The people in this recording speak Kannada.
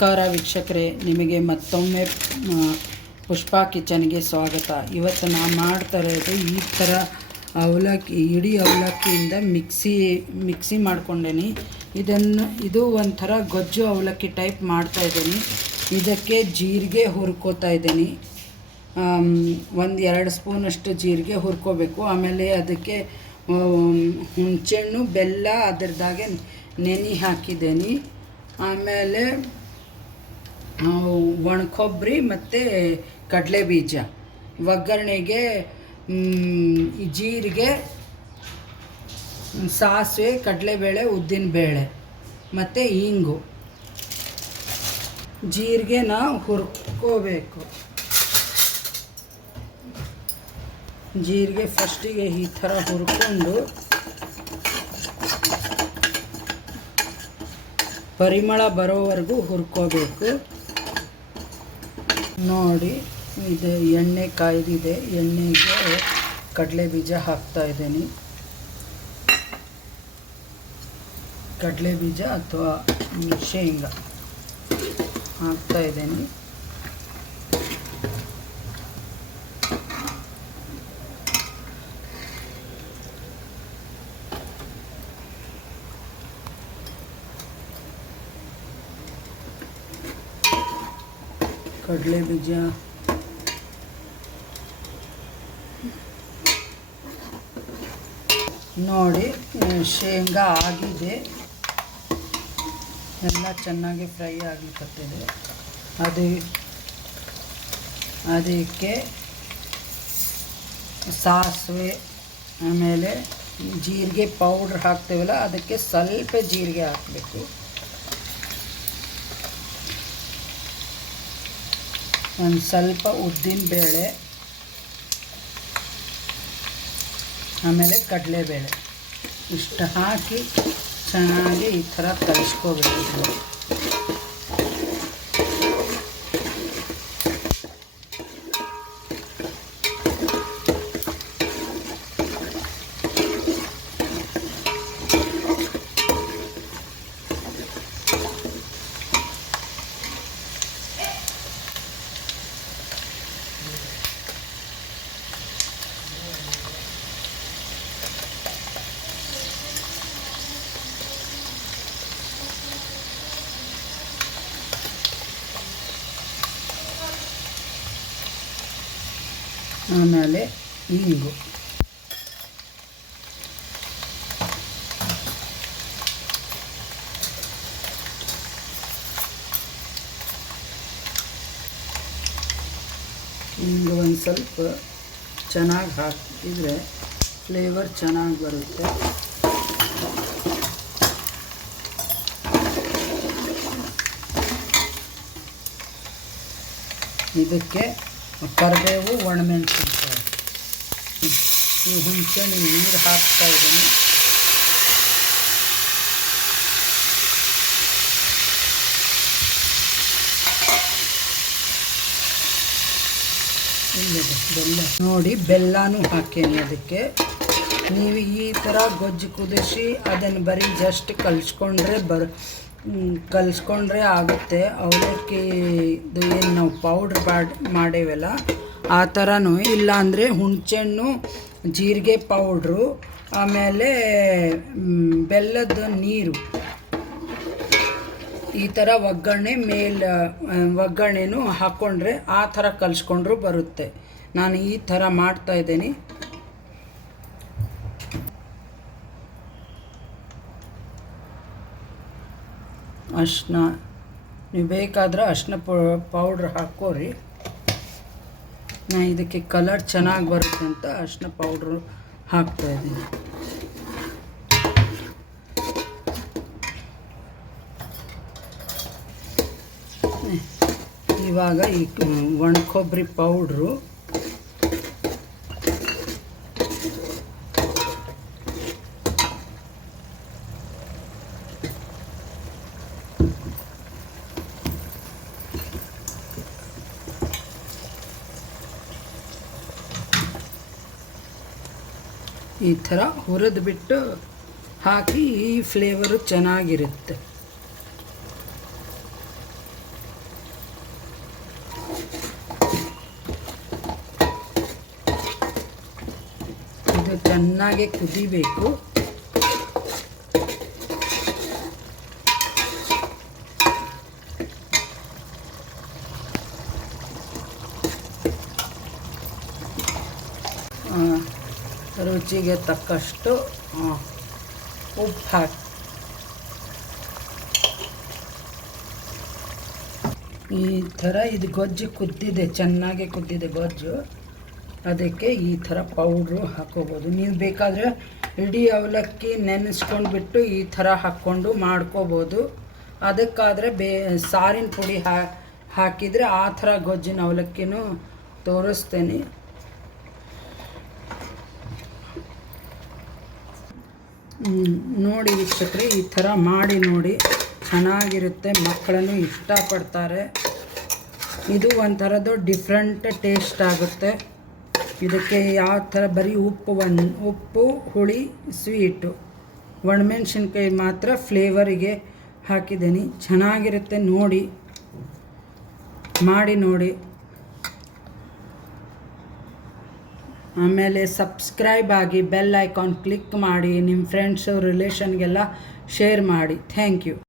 ನಮಸ್ಕಾರ ವೀಕ್ಷಕರೇ, ನಿಮಗೆ ಮತ್ತೊಮ್ಮೆ ಪುಷ್ಪ ಕಿಚನ್ಗೆ ಸ್ವಾಗತ. ಇವತ್ತು ನಾನು ಮಾಡ್ತಾ ಇರೋದು ಈ ಥರ ಅವಲಕ್ಕಿ, ಇಡೀ ಅವಲಕ್ಕಿಯಿಂದ ಮಿಕ್ಸಿ ಮಿಕ್ಸಿ ಮಾಡ್ಕೊಂಡೇನಿ. ಇದನ್ನು, ಇದು ಒಂಥರ ಗೊಜ್ಜು ಅವಲಕ್ಕಿ ಟೈಪ್ ಮಾಡ್ತಾ ಇದ್ದೀನಿ. ಇದಕ್ಕೆ ಜೀರಿಗೆ ಹುರ್ಕೋತಾ ಇದ್ದೀನಿ. ಒಂದು ಎರಡು ಸ್ಪೂನಷ್ಟು ಜೀರಿಗೆ ಹುರ್ಕೋಬೇಕು. ಆಮೇಲೆ ಅದಕ್ಕೆ ಹುಣಸೆಹಣ್ಣು, ಬೆಲ್ಲ, ಅದರದಾಗೆ ನೆನೆ ಹಾಕಿದ್ದೀನಿ. ಆಮೇಲೆ ಒಣಕೊಬ್ಬರಿ ಮತ್ತು ಕಡಲೆ ಬೀಜ ಒಗ್ಗರಣೆಗೆ ಈ ಜೀರಿಗೆ, ಸಾಸಿವೆ, ಕಡಲೆಬೇಳೆ ಉದ್ದಿನಬೇಳೆ ಮತ್ತು ಇಂಗು. ಜೀರಿಗೆನ ಹುರ್ಕೋಬೇಕು. ಜೀರಿಗೆ ಫಸ್ಟಿಗೆ ಈ ಥರ ಹುರ್ಕೊಂಡು ಪರಿಮಳ ಬರೋವರೆಗೂ ಹುರ್ಕೋಬೇಕು. ನೋಡಿ, ಇದು, ಎಣ್ಣೆ ಕಾಯ್ದಿದೆ, ಎಣ್ಣೆಗೆ ಕಡಲೆ ಬೀಜ ಹಾಕ್ತಾ ಇದ್ದೀನಿ. ಕಡಲೆ ಬೀಜ ಅಥವಾ ಶೇಂಗಾ ಹಾಕ್ತಾ ಇದ್ದೀನಿ. ಕಡಲೆ ಬೀಜ. ನೋಡಿ ಶೇಂಗಾ ಆಗಿದೆ. ಎಲ್ಲ ಚೆನ್ನಾಗಿ ಫ್ರೈ ಆಗ್ಲಿಕ್ಕತ್ತಿದೆ ಅದು, ಅದಕ್ಕೆ ಸಾಸಿವೆ, ಆಮೇಲೆ ಜೀರಿಗೆ ಪೌಡ್ರ್ ಹಾಕ್ತೇವಲ್ಲ, ಅದಕ್ಕೆ ಸ್ವಲ್ಪ ಜೀರಿಗೆ ಹಾಕಬೇಕು. ಒಂದು ಸ್ವಲ್ಪ ಉದ್ದಿನ ಬೇಳೆ ಆಮೇಲೆ ಕಡಲೆಬೇಳೆ. ಇಷ್ಟು ಹಾಕಿ ಚೆನ್ನಾಗಿ ಈ ಥರ ಕಲಿಸ್ಕೋಬೇಕು. ಆಮೇಲೆ ಇಂಗು ಇಂಗು ಒಂದು ಸ್ವಲ್ಪ ಚೆನ್ನಾಗಿ ಹಾಕಿದರೆ ಫ್ಲೇವರ್ ಚೆನ್ನಾಗಿ ಬರುತ್ತೆ. ಇದಕ್ಕೆ ಕರಿಬೇವು ಒಣಮೆಣಸಿನ್ಕಾಯಿ ಈ ಹುಣಸೆಹಣ್ಣು ನೀರು ಹಾಕ್ತಾ ಇದ್ದೀನಿ ಬೆಲ್ಲ. ನೋಡಿ, ಬೆಲ್ಲನೂ ಹಾಕೇನಿ ಅದಕ್ಕೆ. ನೀವು ಈ ಥರ ಗೊಜ್ಜು ಕುದಿಸಿ ಅದನ್ನು ಬರೀ ಜಸ್ಟ್ ಕಲಿಸ್ಕೊಂಡ್ರೆ ಬರ್ ಕಲಿಸ್ಕೊಂಡ್ರೆ ಆಗುತ್ತೆ. ಅವಲಕ್ಕಿದು ಏನು ನಾವು ಪೌಡ್ರ್ ಪಾಡ್, ಮಾಡೇವಲ್ಲ, ಆ ಥರನೂ ಇಲ್ಲಾಂದರೆ ಹುಣಸೆಹಣ್ಣು ಜೀರಿಗೆ ಪೌಡ್ರು ಆಮೇಲೆ ಬೆಲ್ಲದ ನೀರು. ಈ ಥರ ಒಗ್ಗರಣೆ ಮೇಲೆ ಒಗ್ಗರಣೆನೂ ಹಾಕ್ಕೊಂಡ್ರೆ ಆ ಥರ ಕಲಿಸ್ಕೊಂಡ್ರೂ ಬರುತ್ತೆ. ನಾನು ಈ ಥರ ಮಾಡ್ತಾ ಅರ್ಶಿನ ನೀವು ಬೇಕಾದ್ರೆ ಅರ್ಶಿನ ಪೌಡ್ರ್ ಹಾಕೋರಿ ನಾ ಇದಕ್ಕೆ ಕಲರ್ ಚೆನ್ನಾಗಿ ಬರುತ್ತೆ ಅಂತ ಅರ್ಶಿನ ಪೌಡ್ರು ಹಾಕ್ತಾ ಇದ್ದೀನಿ. ಇವಾಗ ಈ ಒಣ ಕೊಬ್ಬರಿ ಪೌಡ್ರು ಈ ಥರ ಹುರಿದು ಬಿಟ್ಟು ಹಾಕಿ ಈ ಫ್ಲೇವರು ಚೆನ್ನಾಗಿರುತ್ತೆ. ಇದು ಚೆನ್ನಾಗಿ ಕುದಿಬೇಕು. ರುಚಿಗೆ ತಕ್ಕಷ್ಟು ಉಪ್ಪು ಹಾಕಿ. ಈ ಥರ ಇದು ಗೊಜ್ಜು ಕುದ್ದಿದೆ, ಚೆನ್ನಾಗಿ ಕುದ್ದಿದೆ ಗೊಜ್ಜು. ಅದಕ್ಕೆ ಈ ಥರ ಪೌಡ್ರು ಹಾಕೋಬೋದು. ನೀವು ಬೇಕಾದರೆ ಇಡೀ ಅವಲಕ್ಕಿ ನೆನೆಸ್ಕೊಂಡ್ಬಿಟ್ಟು ಈ ಥರ ಹಾಕ್ಕೊಂಡು ಮಾಡ್ಕೋಬೋದು. ಅದಕ್ಕಾದರೆ ಬೇ, ಸಾರಿನ ಪುಡಿ ಹಾಕಿದರೆ ಆ ಥರ ಗೊಜ್ಜಿನ ಅವಲಕ್ಕಿನೂ ತೋರಿಸ್ತೇನೆ. ನೋಡಿ ವೀಕ್ಷಕರಿ, ಈ ಥರ ಮಾಡಿ ನೋಡಿ ಚೆನ್ನಾಗಿರುತ್ತೆ. ಮಕ್ಕಳನ್ನು ಇಷ್ಟಪಡ್ತಾರೆ. ಇದು ಒಂಥರದ್ದು ಡಿಫ್ರೆಂಟ್ ಟೇಸ್ಟ್ ಆಗುತ್ತೆ. ಇದಕ್ಕೆ ಯಾವ ಥರ, ಬರೀ ಉಪ್ಪು ಒನ್, ಉಪ್ಪು, ಹುಳಿ ಸ್ವೀಟು ಒಣಮೆಣ್ಸಿನ್ಕಾಯಿ ಮಾತ್ರ ಫ್ಲೇವರಿಗೆ ಹಾಕಿದ್ದೀನಿ. ಚೆನ್ನಾಗಿರುತ್ತೆ ನೋಡಿ. ಮಾಡಿ ನೋಡಿ. ಆಮೇಲೆ ಸಬ್ಸ್ಕ್ರೈಬ್ ಆಗಿ ಬೆಲ್ ಐಕಾನ್ ಕ್ಲಿಕ್ ಮಾಡಿ ನಿಮ್ಮ ಫ್ರೆಂಡ್ಸು ರಿಲೇಷನ್ಗೆಲ್ಲ ಶೇರ್ ಮಾಡಿ. Thank you